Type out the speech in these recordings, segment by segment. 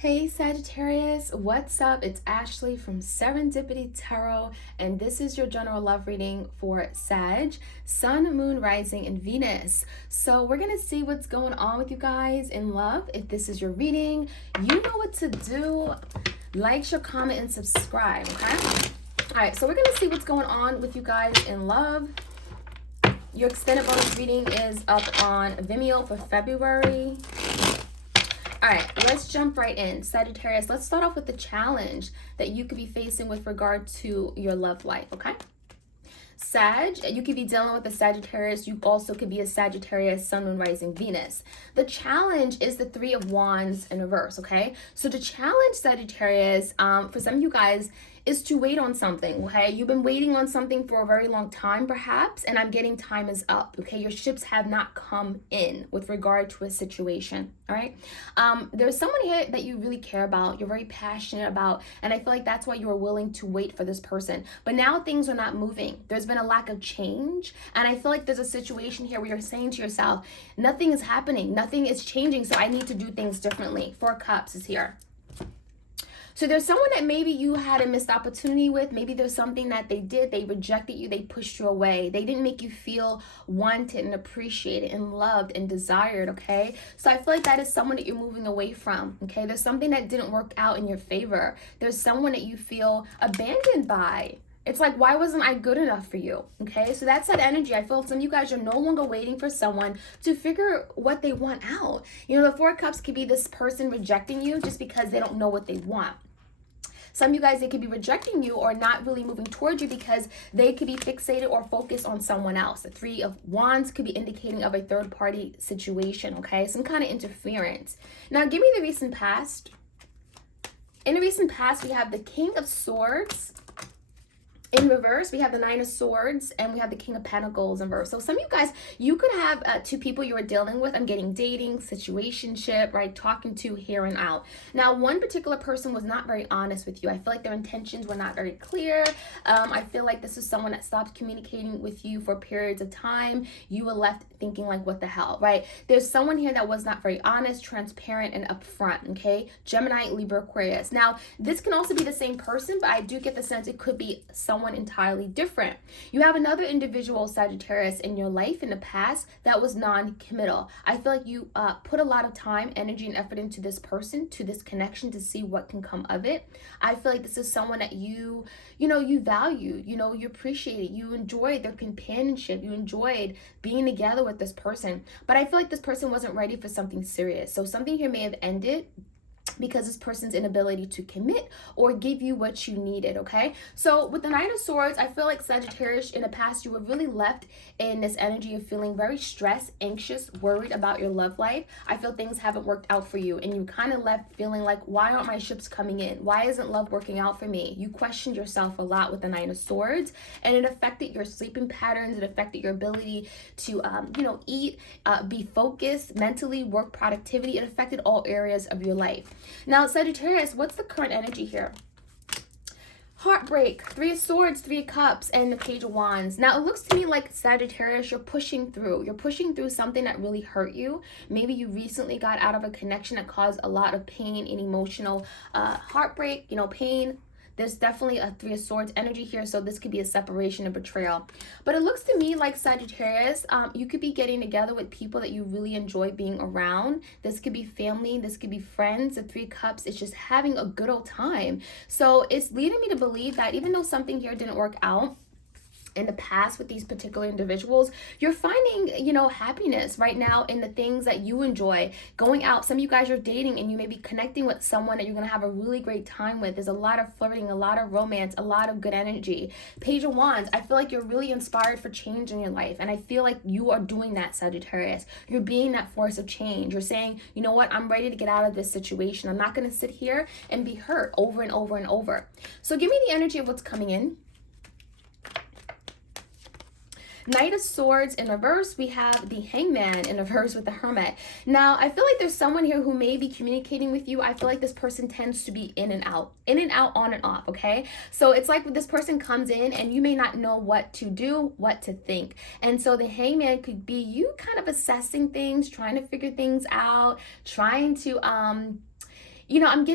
Hey Sagittarius, what's up? It's Ashley from Serendipity Tarot, and this is your general love reading for Sag, Sun, Moon, Rising, and Venus. So we're gonna see what's going on with you guys in love. If this is your reading, you know what to do. Like, share, comment, and subscribe, okay? All right, so we're gonna see what's going on with you guys in love. Your extended bonus reading is up on Vimeo for February. All right, let's jump right in. Sagittarius, let's start off with the challenge that you could be facing with regard to your love life, okay? Sag, you could be dealing with a Sagittarius. You also could be a Sagittarius, Sun, Moon, Rising, Venus. The challenge is the Three of Wands in reverse, okay? So the challenge, Sagittarius, for some of you guys, is to wait on something, okay? You've been waiting on something for a very long time, perhaps, and I'm getting time is up, okay? Your ships have not come in with regard to a situation, all right? There's someone here that you really care about, you're very passionate about, and I feel like that's why you are willing to wait for this person. But now things are not moving. There's been a lack of change, and I feel like there's a situation here where you're saying to yourself, nothing is happening, nothing is changing, so I need to do things differently. Four of Cups is here. So there's someone that maybe you had a missed opportunity with. Maybe there's something that they did. They rejected you. They pushed you away. They didn't make you feel wanted and appreciated and loved and desired, okay? So I feel like that is someone that you're moving away from, okay? There's something that didn't work out in your favor. There's someone that you feel abandoned by. It's like, why wasn't I good enough for you? Okay, so that's that energy. I feel some of you guys are no longer waiting for someone to figure what they want out. You know, the Four of Cups could be this person rejecting you just because they don't know what they want. Some of you guys, they could be rejecting you or not really moving towards you because they could be fixated or focused on someone else. The Three of Wands could be indicating of a third party situation, okay? Some kind of interference. Now, give me the recent past. In the recent past, we have the King of Swords. In reverse, we have the Nine of Swords, and we have the King of Pentacles in reverse. So some of you guys, you could have two people you are dealing with. I'm getting dating, situationship, right? Talking to, hearing out. Now, one particular person was not very honest with you. I feel like their intentions were not very clear. I feel like this is someone that stopped communicating with you for periods of time. You were left thinking like, what the hell, right? There's someone here that was not very honest, transparent, and upfront, okay? Gemini, Libra, Aquarius. Now, this can also be the same person, but I do get the sense it could be someone entirely different. You have another individual, Sagittarius, in your life in the past that was non-committal. I feel like you put a lot of time, energy, and effort into this person, to this connection, to see what can come of it. I feel like this is someone that you value, you appreciate it, you enjoyed their companionship, you enjoyed being together with this person. But I feel like this person wasn't ready for something serious. So something here may have ended because this person's inability to commit or give you what you needed, okay? So with the Nine of Swords, I feel like Sagittarius, in the past, you were really left in this energy of feeling very stressed, anxious, worried about your love life. I feel things haven't worked out for you, and you kind of left feeling like, why aren't my ships coming in? Why isn't love working out for me? You questioned yourself a lot with the Nine of Swords, and it affected your sleeping patterns. It affected your ability to, eat, be focused, mentally, work productivity. It affected all areas of your life. Now, Sagittarius, what's the current energy here? Heartbreak, Three of Swords, Three of Cups, and the Page of Wands. Now, it looks to me like, Sagittarius, you're pushing through. You're pushing through something that really hurt you. Maybe you recently got out of a connection that caused a lot of pain and emotional heartbreak, pain. There's definitely a Three of Swords energy here, so this could be a separation and betrayal. But it looks to me like, Sagittarius, you could be getting together with people that you really enjoy being around. This could be family, this could be friends. The Three of Cups is just having a good old time. So it's leading me to believe that even though something here didn't work out in the past with these particular individuals, you're finding, happiness right now in the things that you enjoy. Going out, some of you guys are dating and you may be connecting with someone that you're going to have a really great time with. There's a lot of flirting, a lot of romance, a lot of good energy. Page of Wands, I feel like you're really inspired for change in your life, and I feel like you are doing that, Sagittarius. You're being that force of change. You're saying, you know what, I'm ready to get out of this situation. I'm not going to sit here and be hurt over and over and over. So give me the energy of what's coming in. Knight of Swords in reverse, we have the Hangman in reverse with the Hermit. Now, I feel like there's someone here who may be communicating with you. I feel like this person tends to be in and out, on and off, okay? So it's like this person comes in and you may not know what to do, what to think. And so the Hangman could be you kind of assessing things, trying to figure things out, trying to, I'm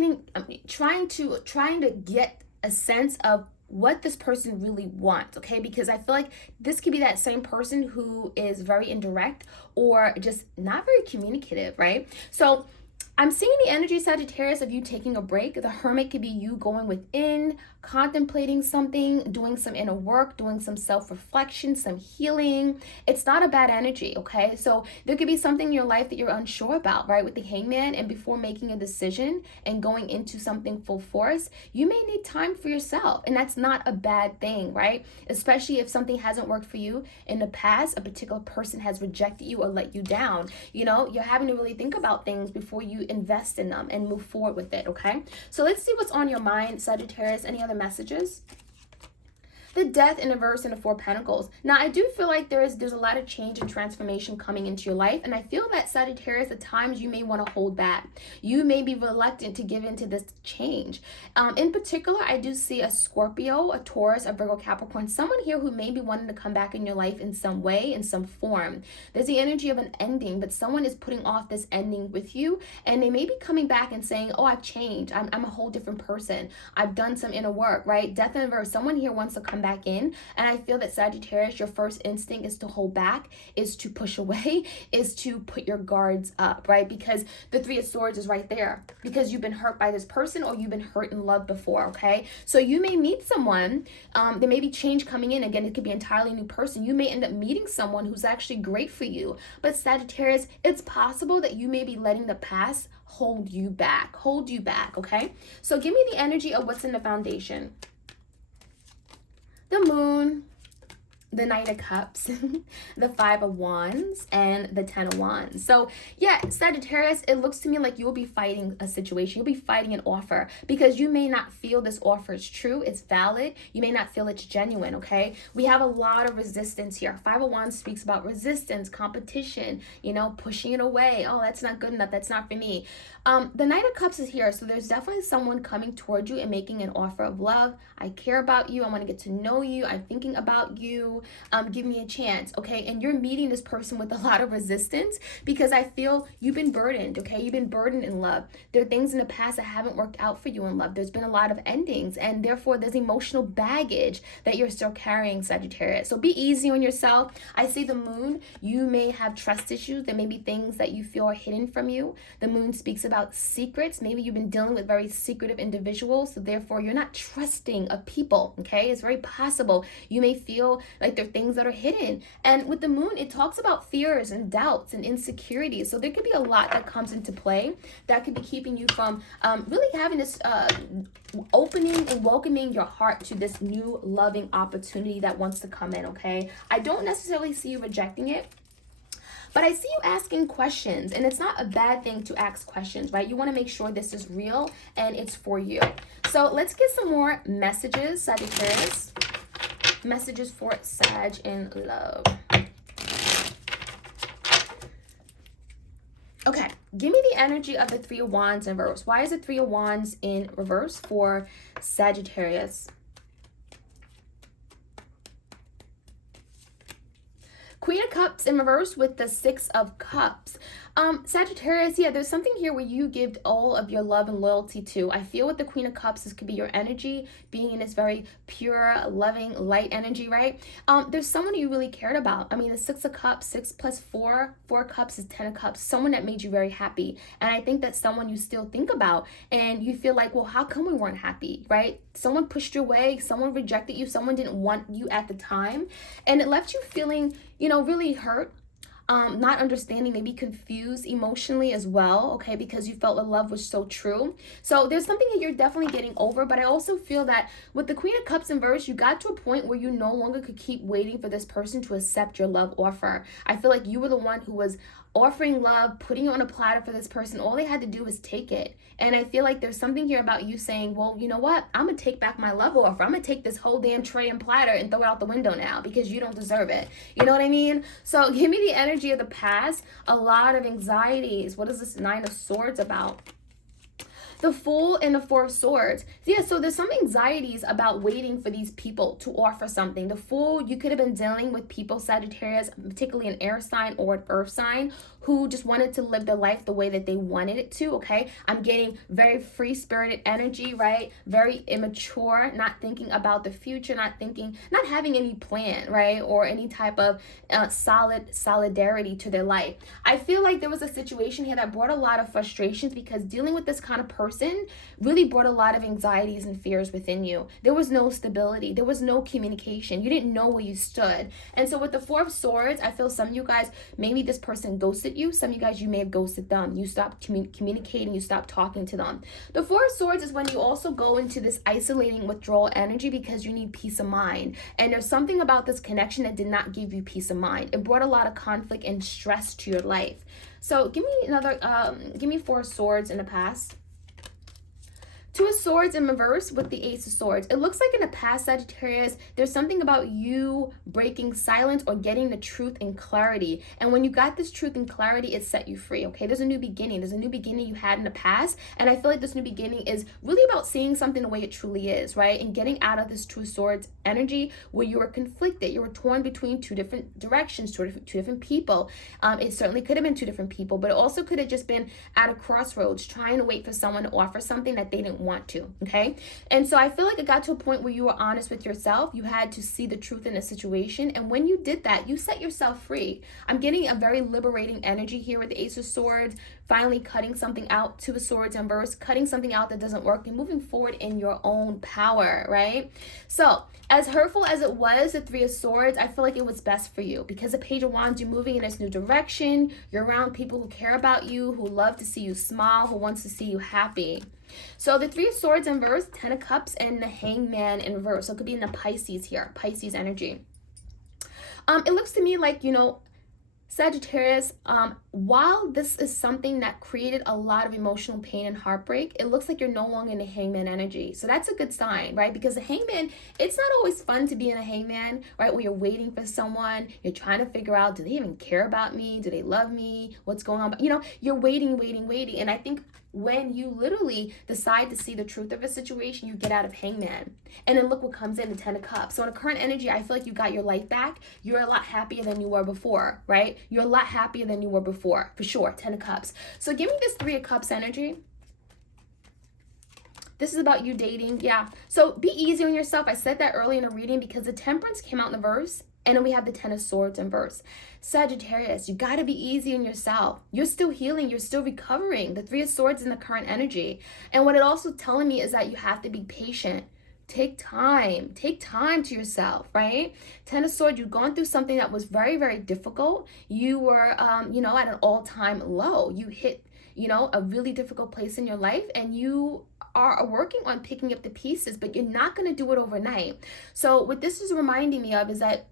trying to get a sense of what this person really wants, okay? Because I feel like this could be that same person who is very indirect or just not very communicative, right? So I'm seeing the energy, Sagittarius, of you taking a break. The Hermit could be you going within, contemplating something, doing some inner work, doing some self-reflection, some healing. It's not a bad energy, okay? So there could be something in your life that you're unsure about, right? With the Hangman, and before making a decision and going into something full force, you may need time for yourself, and that's not a bad thing, right? Especially if something hasn't worked for you in the past, a particular person has rejected you or let you down. You're having to really think about things before you invest in them and move forward with it, okay? So let's see what's on your mind, Sagittarius. Any other messages? The Death in reverse and the Four Pentacles. Now, I do feel like there's a lot of change and transformation coming into your life, and I feel that, Sagittarius, at times you may want to hold back. You may be reluctant to give into this change. In particular, I do see a Scorpio, a Taurus, a Virgo, Capricorn, someone here who may be wanting to come back in your life in some way, in some form. There's the energy of an ending, but someone is putting off this ending with you, and they may be coming back and saying, oh, I've changed. I'm a whole different person. I've done some inner work, right? Death in reverse. Someone here wants to come back in, and I feel that, Sagittarius, your first instinct is to hold back, is to push away, is to put your guards up, right? Because the Three of Swords is right there, because you've been hurt by this person or you've been hurt in love before, okay? So you may meet someone, there may be change coming in. Again, it could be an entirely new person. You may end up meeting someone who's actually great for you, but Sagittarius, it's possible that you may be letting the past hold you back, okay? So give me the energy of what's in the foundation. The Moon, the Knight of Cups, the Five of Wands, and the Ten of Wands. So yeah, Sagittarius, it looks to me like you will be fighting a situation. You'll be fighting an offer, because you may not feel this offer is true, it's valid. You may not feel it's genuine, okay? We have a lot of resistance here. Five of Wands speaks about resistance, competition, pushing it away. Oh, that's not good enough. That's not for me. The Knight of Cups is here, so there's definitely someone coming toward you and making an offer of love. I care about you. I want to get to know you. I'm thinking about you. Give me a chance, okay? And you're meeting this person with a lot of resistance, because I feel you've been burdened, okay? You've been burdened in love. There are things in the past that haven't worked out for you in love. There's been a lot of endings, and therefore there's emotional baggage that you're still carrying, Sagittarius. So be easy on yourself. I see the Moon. You may have trust issues. There may be things that you feel are hidden from you. The Moon speaks about secrets. Maybe you've been dealing with very secretive individuals, so therefore you're not trusting of people, okay? It's very possible you may feel like there are things that are hidden. And with the Moon, it talks about fears and doubts and insecurities. So there could be a lot that comes into play that could be keeping you from really having this opening and welcoming your heart to this new loving opportunity that wants to come in, okay? I don't necessarily see you rejecting it, but I see you asking questions, and it's not a bad thing to ask questions, right? You want to make sure this is real and it's for you. So let's get some more messages, Sagittarius. Messages for Sag in love. Okay, give me the energy of the Three of Wands in reverse. Why is the Three of Wands in reverse for Sagittarius? Queen of Cups in reverse with the Six of Cups. Sagittarius, yeah, there's something here where you give all of your love and loyalty to. I feel with the Queen of Cups, this could be your energy, being in this very pure, loving, light energy, right? There's someone you really cared about. I mean, the Six of Cups, 6 plus 4, 4 cups is 10 of Cups, someone that made you very happy. And I think that's someone you still think about, and you feel like, well, how come we weren't happy, right? Someone pushed you away, someone rejected you, someone didn't want you at the time, and it left you feeling, really hurt, not understanding, maybe confused emotionally as well, okay, because you felt the love was so true. So there's something that you're definitely getting over, but I also feel that with the Queen of Cups in reverse, you got to a point where you no longer could keep waiting for this person to accept your love offer. I feel like you were the one who was offering love, putting it on a platter for this person. All they had to do was take it. And I feel like there's something here about you saying, well, you know what? I'm going to take back my love offer. I'm going to take this whole damn tray and platter and throw it out the window now because you don't deserve it. You know what I mean? So give me the energy of the past. A lot of anxieties. What is this Nine of Swords about? The Fool and the Four of Swords. Yeah, so there's some anxieties about waiting for these people to offer something. The Fool, you could have been dealing with people, Sagittarius, particularly an air sign or an earth sign, who just wanted to live their life the way that they wanted it to, okay? I'm getting very free-spirited energy, right? Very immature, not thinking about the future, not having any plan, right? Or any type of solidarity to their life. I feel like there was a situation here that brought a lot of frustrations because dealing with this kind of person really brought a lot of anxieties and fears within you. There was no stability. There was no communication. You didn't know where you stood. And so with the Four of Swords, I feel some of you guys, maybe this person ghosted you. Some of you guys, you may have ghosted them. You stopped communicating. You stopped talking to them. The Four of Swords is when you also go into this isolating withdrawal energy because you need peace of mind. And there's something about this connection that did not give you peace of mind. It brought a lot of conflict and stress to your life. So give me Four of Swords in the past. Two of Swords in reverse with the Ace of Swords. It looks like in the past, Sagittarius, there's something about you breaking silence or getting the truth and clarity. And when you got this truth and clarity, it set you free, okay? There's a new beginning. There's a new beginning you had in the past. And I feel like this new beginning is really about seeing something the way it truly is, right? And getting out of this Two of Swords energy where you were conflicted. You were torn between two different directions, two different people. It certainly could have been two different people, but it also could have just been at a crossroads trying to wait for someone to offer something that they didn't want to, okay? And so I feel like it got to a point where you were honest with yourself. You had to see the truth in a situation, and when you did that, you set yourself free. I'm getting a very liberating energy here with the Ace of Swords, finally cutting something out, Two of Swords in reverse, cutting something out that doesn't work and moving forward in your own power, right? So as hurtful as it was, the Three of Swords, I feel like it was best for you because the Page of Wands, you're moving in this new direction. You're around people who care about you, who love to see you smile, who wants to see you happy. So the Three of Swords in reverse, Ten of Cups, and the Hangman in reverse. So it could be in the Pisces here, Pisces energy. It looks to me like, Sagittarius, while this is something that created a lot of emotional pain and heartbreak, it looks like you're no longer in the Hangman energy. So that's a good sign, right? Because the Hangman, it's not always fun to be in a Hangman, right? Where you're waiting for someone, you're trying to figure out, do they even care about me? Do they love me? What's going on? But, you're waiting. And I think when you literally decide to see the truth of a situation, you get out of Hangman. And then look what comes in, the Ten of Cups. So in the current energy, I feel like you got your life back. You're a lot happier than you were before, right? You're a lot happier than you were before, for sure, Ten of Cups. So give me this Three of Cups energy. This is about you dating, yeah. So be easy on yourself. I said that early in the reading because the Temperance came out in the verse. And then we have the Ten of Swords in verse. Sagittarius, you got to be easy on yourself. You're still healing. You're still recovering. The Three of Swords in the current energy. And what it also telling me is that you have to be patient. Take time. Take time to yourself, right? Ten of Swords, you've gone through something that was very, very difficult. You were, at an all-time low. You hit, a really difficult place in your life. And you are working on picking up the pieces. But you're not going to do it overnight. So what this is reminding me of is that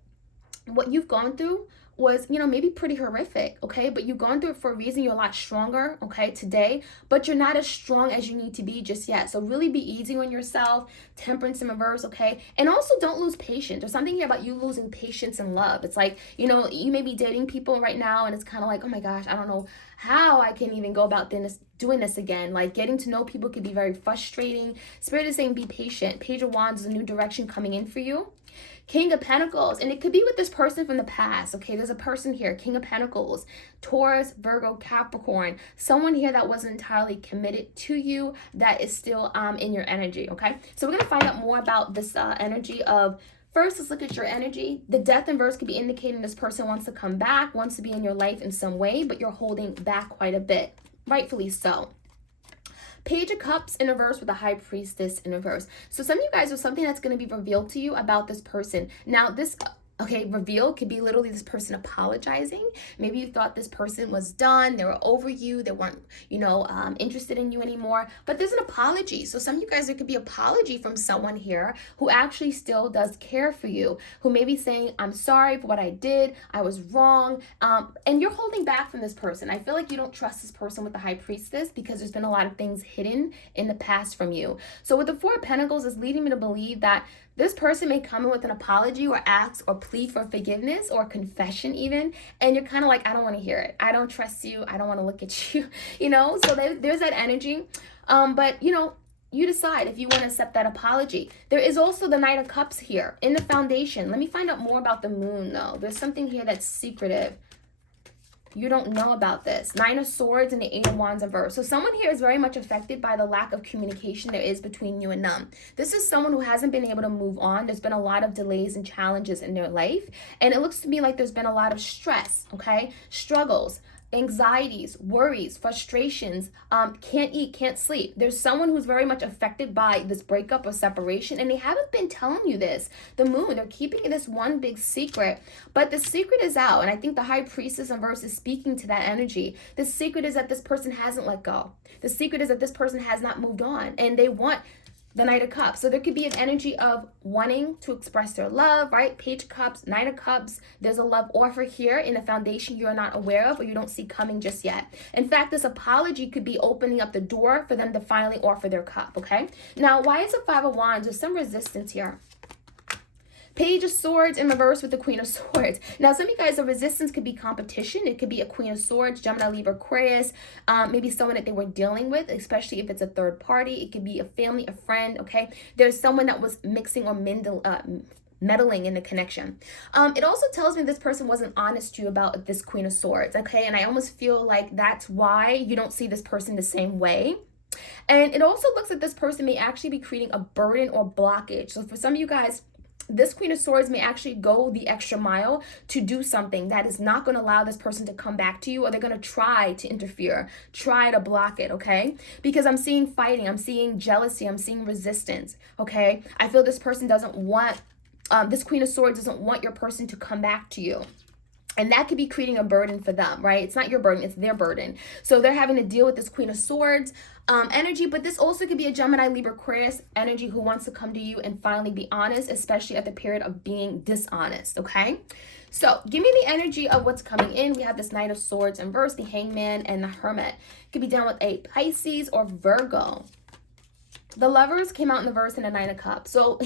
what you've gone through was, maybe pretty horrific, okay? But you've gone through it for a reason. You're a lot stronger, okay, today. But you're not as strong as you need to be just yet. So really be easy on yourself. Temperance in reverse, okay? And also don't lose patience. There's something here about you losing patience and love. It's like, you may be dating people right now and it's kind of like, oh my gosh, I don't know how I can even go about doing this again. Like getting to know people could be very frustrating. Spirit is saying be patient. Page of Wands is a new direction coming in for you. King of Pentacles, and it could be with this person from the past, okay? There's a person here, King of Pentacles, Taurus, Virgo, Capricorn, someone here that wasn't entirely committed to you that is still in your energy, okay? So we're going to find out more about this energy of, first, let's look at your energy. The Death in verse could be indicating this person wants to come back, wants to be in your life in some way, but you're holding back quite a bit, rightfully so. Page of Cups in reverse with the High Priestess in reverse. So some of you guys are something that's going to be revealed to you about this person. Now this, reveal could be literally this person apologizing. Maybe you thought this person was done. They were over you. They weren't, interested in you anymore. But there's an apology. So some of you guys, there could be apology from someone here who actually still does care for you, who may be saying, I'm sorry for what I did. I was wrong. And you're holding back from this person. I feel like you don't trust this person with the High Priestess because there's been a lot of things hidden in the past from you. So with the Four of Pentacles, is leading me to believe that this person may come in with an apology or ask or plead for forgiveness or confession even, and you're kind of like, I don't want to hear it. I don't trust you. I don't want to look at you, So there's that energy. But, you decide if you want to accept that apology. There is also the Knight of Cups here in the foundation. Let me find out more about the Moon, though. There's something here that's secretive. You don't know about this. Nine of Swords and the Eight of Wands in reverse. So someone here is very much affected by the lack of communication there is between you and them. This is someone who hasn't been able to move on. There's been a lot of delays and challenges in their life. And it looks to me like there's been a lot of stress, okay? Struggles, anxieties, worries, frustrations, can't eat, can't sleep. There's someone who's very much affected by this breakup or separation, and they haven't been telling you this. The moon, they're keeping this one big secret, but the secret is out, and I think the High Priestess in verse is speaking to that energy. The secret is that this person hasn't let go. The secret is that this person has not moved on, and they want the Knight of Cups. So there could be an energy of wanting to express their love, right? Page of Cups, Knight of Cups. There's a love offer here in a foundation you're not aware of or you don't see coming just yet. In fact, this apology could be opening up the door for them to finally offer their cup, okay? Now, why is it Five of Wands? There's some resistance here. Page of Swords in reverse with the Queen of Swords. Now, some of you guys, the resistance could be competition. It could be a Queen of Swords, Gemini, Libra, Aquarius, maybe someone that they were dealing with, especially if it's a third party. It could be a family, a friend, okay? There's someone that was mixing or meddling in the connection. It also tells me this person wasn't honest to you about this Queen of Swords, okay? And I almost feel like that's why you don't see this person the same way. And it also looks like this person may actually be creating a burden or blockage. So for some of you guys, this Queen of Swords may actually go the extra mile to do something that is not going to allow this person to come back to you, or they're going to try to interfere, try to block it, okay? Because I'm seeing fighting, I'm seeing jealousy, I'm seeing resistance, okay? I feel this person doesn't want, this Queen of Swords doesn't want your person to come back to you. And that could be creating a burden for them, right? It's not your burden, it's their burden. So they're having to deal with this Queen of Swords energy, but this also could be a Gemini, Libra, Aquarius energy who wants to come to you and finally be honest, especially at the period of being dishonest, okay? So give me the energy of what's coming in. We have this Knight of Swords in reverse, the Hangman, and the Hermit. Could be down with a Pisces or Virgo. The Lovers came out in the verse and the Knight of Cups. So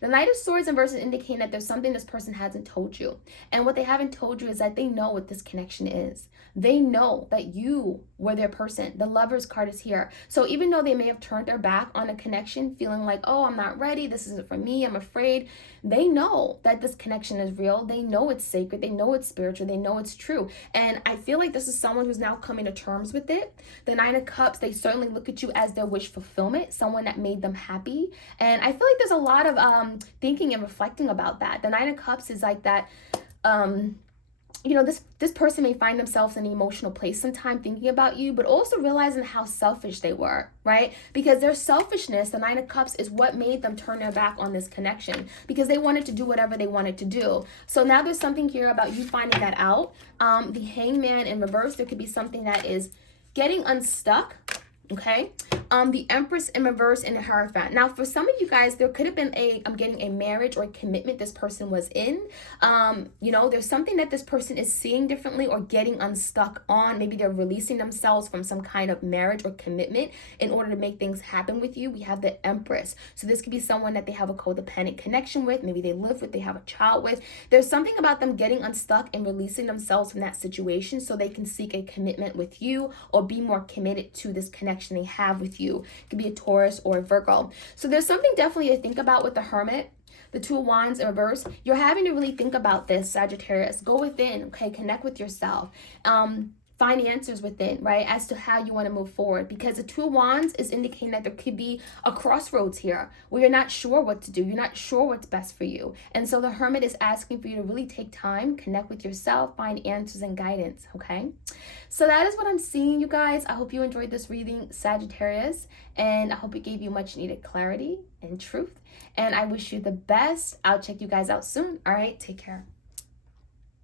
the Knight of Swords in verse is indicating that there's something this person hasn't told you. And what they haven't told you is that they know what this connection is. They know that you were their person. The Lovers card is here. So even though they may have turned their back on a connection, feeling like, oh, I'm not ready, this isn't for me, I'm afraid, they know that this connection is real. They know it's sacred. They know it's spiritual. They know it's true. And I feel like this is someone who's now coming to terms with it. The Nine of Cups, they certainly look at you as their wish fulfillment, someone that made them happy. And I feel like there's a lot of thinking and reflecting about that. The Nine of Cups is like that, you know, this person may find themselves in an emotional place sometime thinking about you, but also realizing how selfish they were, right? Because their selfishness, the Nine of Cups, is what made them turn their back on this connection because they wanted to do whatever they wanted to do. So now there's something here about you finding that out. The Hangman in reverse, there could be something that is getting unstuck, okay? The Empress in reverse and the Hierophant. Now, for some of you guys, there could have been I'm getting a marriage or a commitment this person was in. You know, there's something that this person is seeing differently or getting unstuck on. Maybe they're releasing themselves from some kind of marriage or commitment in order to make things happen with you. We have the Empress. So this could be someone that they have a codependent connection with. Maybe they live with, they have a child with. There's something about them getting unstuck and releasing themselves from that situation so they can seek a commitment with you or be more committed to this connection they have with you. It could be a Taurus or a Virgo. So there's something definitely to think about with the Hermit. The Two of Wands in reverse. You're having to really think about this, Sagittarius. Go within, okay? Connect with yourself. Find answers within, right, as to how you want to move forward. Because the Two of Wands is indicating that there could be a crossroads here where you're not sure what to do. You're not sure what's best for you. And so the Hermit is asking for you to really take time, connect with yourself, find answers and guidance, okay? So that is what I'm seeing, you guys. I hope you enjoyed this reading, Sagittarius. And I hope it gave you much needed clarity and truth. And I wish you the best. I'll check you guys out soon. All right, take care.